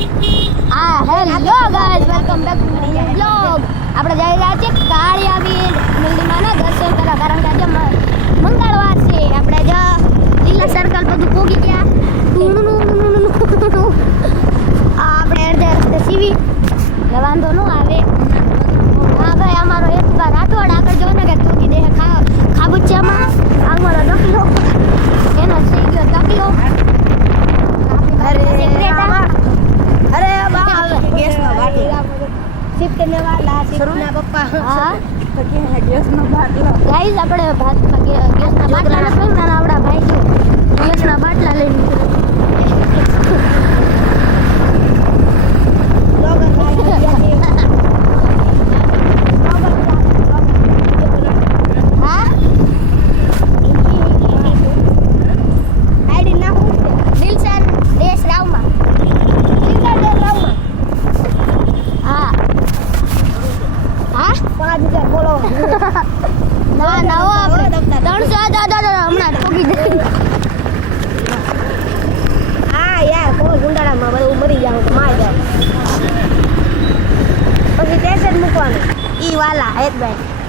Hello guys, welcome back to my blog. આપણે જઈ રહ્યા છીએ કાળિયાબીર મંદિરના દર્શન કરવા, કારણ કે આજે મંગળવાર છે. આપણે જો લીલા સર્કલ બધું પોગી ગયા. આપણે અડધે રસ્તે સીવી વાંધો ન આવે. હા ભાઈ, અમારો એક વાર રાઠોડ આગળ જો ને કે તૂટી દે ખાબુચિયામાં અમારો ડકલો એનો થઈ ગયો તકલો. અરે બા ગેસનો બાટલો શિફ્ટ ને વાલા શિફ્ટના પપ્પા. હા તો કે ગેસનો બાટલો. ગાઈસ, આપણે ભાતમાં ગેસના બાટલા નથી ના આવડા ભાઈ જો ગેસના બાટલા લઈને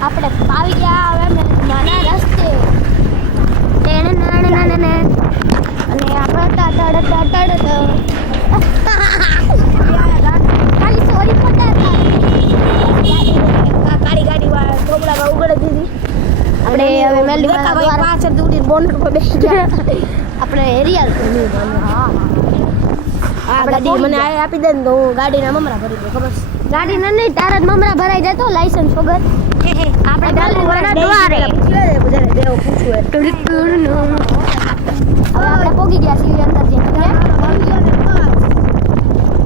આપણે પાવી ગયા હવે નાના રસ્તે અને આપણે ખાલી સોરી પોતા કાળી ગાડી વાળા ચોપડામાં ઉગડી દીધી. આપણે હવે મેલડી પાછળ દૂરી બોનટ પર બેસી ગયા. આપણે એરિયલ ગાડી મને આપી દે ને તો હું ગાડીના મમરા ભરી દઉં. ખબર ગાડીના નહીં, તારા જ મમરા ભરાઈ જાય તો લાયસન્સ વગર. આપણે ગાડીવાળા દ્વારે દેવ પૂછું હવે આપણે પોગી ગયા છીએ અંદર જઈને.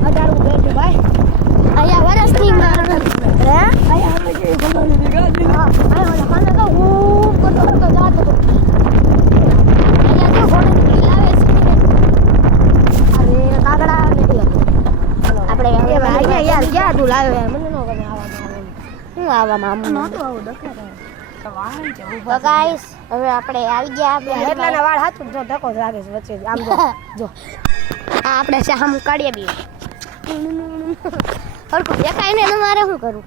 અઢારું બેઠું ભાઈ અહીંયા વરસની ક્યાં તું લાવ્યો યાર? મને ન ગમે હું આવવામાં તો ગાઈસ, હવે આપણે આવી ગયા. એટલાના વાળ હાથું જો ધક્કો લાગે છે વચ્ચે આમ જો આપણે સામ કાઢીએ બી હરકું દેખાય ને તમારે શું કરું?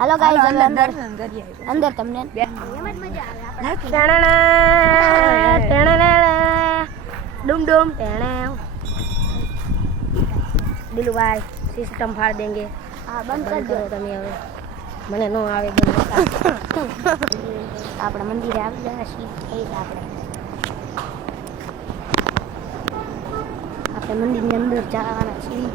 હાલો ગાઈસ, હવે અંદર તમને એમ જ મજા આવે. ડુમ ડુમ દિલુભાઈ સિસ્ટમ ફાડ દેંગે. હા, બંધ કરી દો તમે હવે, મને ન આવે બંધ. આપણે મંદિરે આવી ગયા છીએ. આપણે મંદિરની અંદર જવાના છીએ.